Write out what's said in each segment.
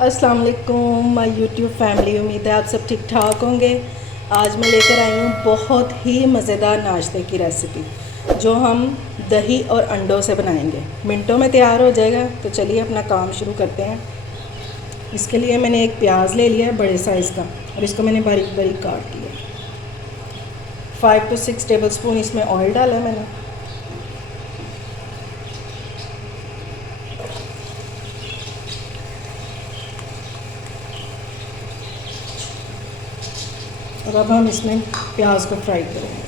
अस्सलाम वालेकुम my YouTube family. उम्मीद है आप सब ठीक ठाक होंगे। आज मैं लेकर आई हूँ बहुत ही मज़ेदार नाश्ते की रेसिपी जो हम दही और अंडों से बनाएंगे। मिनटों में तैयार हो जाएगा। तो चलिए अपना काम शुरू करते हैं। इसके लिए मैंने एक प्याज ले लिया है बड़े साइज़ का और इसको मैंने बारीक बारीक काट लिया। 5 to 6 टेबल स्पून इसमें ऑयल डाला है मैंने। और अब हम इसमें प्याज को फ्राई करेंगे।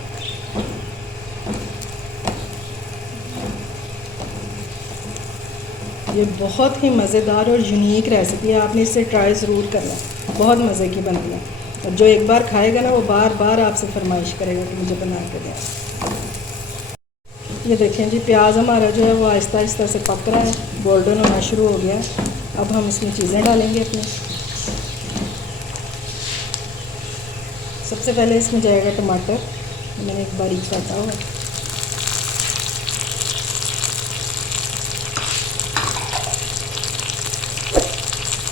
ये बहुत ही मज़ेदार और यूनिक रेसिपी है, आपने इसे ट्राई ज़रूर करना, बहुत मज़े की बनती है। और जो एक बार खाएगा ना वो बार बार आपसे फरमाइश करेगा कि मुझे बना के दें। ये देखें जी, प्याज हमारा जो है वो आहिस्ता आहिस्ता से पक रहा है, गोल्डन होना शुरू हो गया है। अब हम इसमें चीज़ें डालेंगे अपनी। सबसे पहले इसमें जाएगा टमाटर, मैंने एक बारीक काटा हुआ।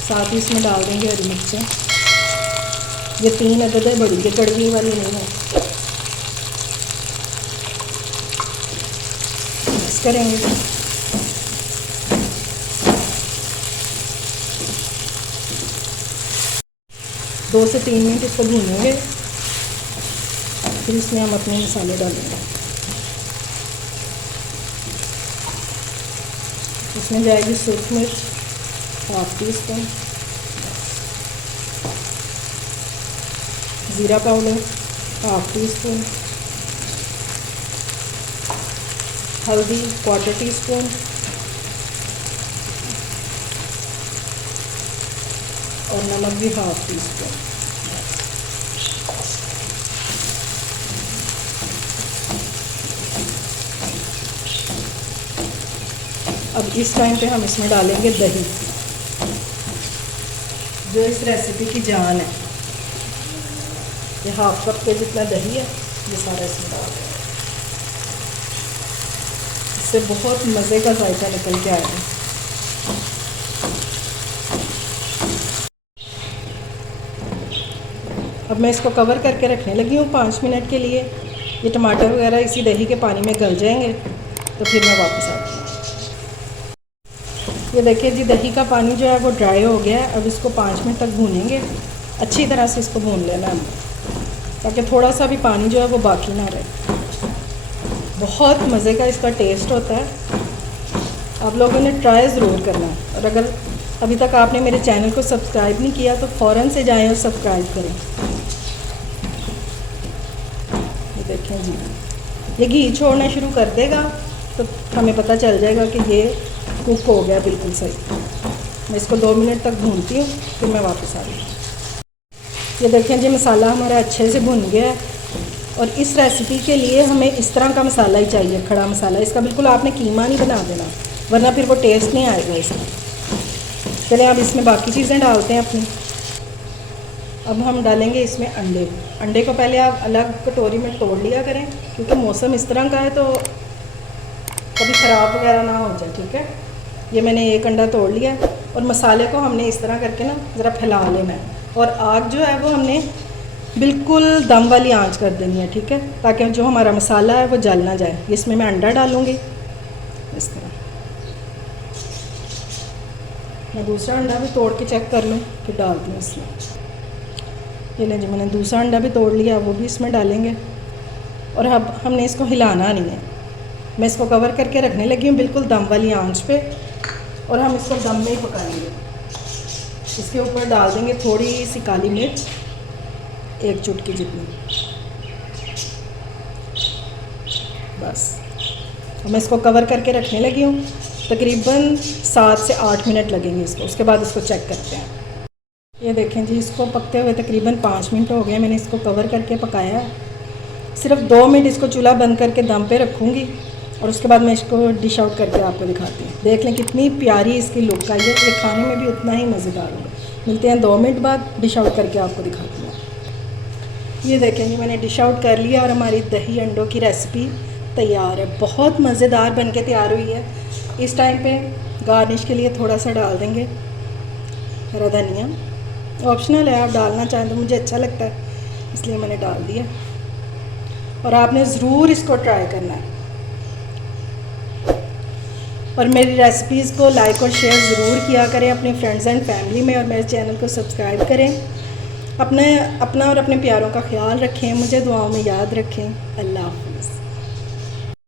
साथ ही इसमें डाल देंगे हरी मिर्चें। ये 3 अदद है बड़ी, ये कड़वी वाली नहीं है। मिक्स करेंगे। 2 से 3 मिनट इसको भूनेंगे। फिर इसमें हम अपने मसाले डालेंगे। इसमें जाएगी सूख मिर्च 1/2 टीस्पून, ज़ीरा पाउडर 1/2 टीस्पून, हल्दी 1/4 टीस्पून और नमक भी 1/2 टीस्पून। अब इस टाइम पे हम इसमें डालेंगे दही, जो इस रेसिपी की जान है। ये 1/2 कप के जितना दही है, ये सारा इसमें डाल देंगे। इससे बहुत मज़े का जायका निकल के आएगा। अब मैं इसको कवर करके रखने लगी हूँ 5 मिनट के लिए। ये टमाटर वगैरह इसी दही के पानी में गल जाएंगे तो फिर मैं वापस आती हूँ। ये देखिए जी, दही का पानी जो है वो ड्राई हो गया है। अब इसको 5 मिनट तक भूनेंगे। अच्छी तरह से इसको भून लेना है, ताकि थोड़ा सा भी पानी जो है वो बाकी ना रहे। बहुत मज़े का इसका टेस्ट होता है। आप लोगों ने ट्राई ज़रूर करना है। और अगर अभी तक आपने मेरे चैनल को सब्सक्राइब नहीं किया तो फ़ौरन से जाएं और सब्सक्राइब करें। ये देखें जी, ये घी छोड़ना शुरू कर देगा तो हमें पता चल जाएगा कि ये कुक हो गया बिल्कुल सही। मैं इसको 2 मिनट तक भूनती हूँ, फिर मैं वापस आ रही हूँ। ये देखें जी, मसाला हमारा अच्छे से भुन गया है। और इस रेसिपी के लिए हमें इस तरह का मसाला ही चाहिए, खड़ा मसाला। इसका बिल्कुल आपने कीमा नहीं बना देना, वरना फिर वो टेस्ट नहीं आएगा इसमें। चलिए अब इसमें बाकी चीज़ें डालते हैं अपनी। अब हम डालेंगे इसमें अंडे। अंडे को पहले आप अलग कटोरी में तोड़ लिया करें, क्योंकि मौसम इस तरह का है तो कभी ख़राब वगैरह ना हो जाए, ठीक है। ये मैंने एक अंडा तोड़ लिया और मसाले को हमने इस तरह करके ना ज़रा फैला लेना है। और आग जो है वो हमने बिल्कुल दम वाली आंच कर देनी है, ठीक है, ताकि जो हमारा मसाला है वो जल ना जाए। इसमें मैं अंडा डालूँगी इस तरह। मैं दूसरा अंडा भी तोड़ के चेक कर लूँ कि डालती हूँ इसमें। ये लें जी, मैंने दूसरा अंडा भी तोड़ लिया, वो भी इसमें डालेंगे। और अब हमने इसको हिलाना नहीं है। मैं इसको कवर करके रखने लगी हूँ बिल्कुल दम वाली आंच पे, और हम इसको दम में ही पकाएंगे। इसके ऊपर डाल देंगे थोड़ी सी काली मिर्च, 1 चुटकी जितनी, बस। मैं इसको कवर करके रखने लगी हूँ। तकरीबन 7 से 8 मिनट लगेंगे इसको। उसके बाद इसको चेक करते हैं। ये देखें जी, इसको पकते हुए तकरीबन 5 मिनट हो गए। मैंने इसको कवर करके पकाया। सिर्फ 2 मिनट इसको चूल्हा बंद करके दम पे रखूँगी और उसके बाद मैं इसको डिश आउट करके आपको दिखाती हूँ। देख लें कितनी प्यारी इसकी लुक आई है। ये खाने में भी उतना ही मज़ेदार होगा। मिलते हैं 2 मिनट बाद, डिश आउट करके आपको दिखाती हूँ। ये देखें जी, मैंने डिश आउट कर लिया और हमारी दही अंडों की रेसिपी तैयार है। बहुत मज़ेदार बनके तैयार हुई है। इस टाइम पे गार्निश के लिए थोड़ा सा डाल देंगे हरा धनिया ऑप्शनल है, आप डालना चाहें तो, मुझे अच्छा लगता है इसलिए मैंने डाल दिया। और आपने ज़रूर इसको ट्राई करना है और मेरी रेसिपीज़ को लाइक और शेयर ज़रूर किया करें अपने फ्रेंड्स एंड फैमिली में, और मेरे चैनल को सब्सक्राइब करें। अपना और अपने प्यारों का ख्याल रखें, मुझे दुआओं में याद रखें। अल्लाह हाफ़िज़।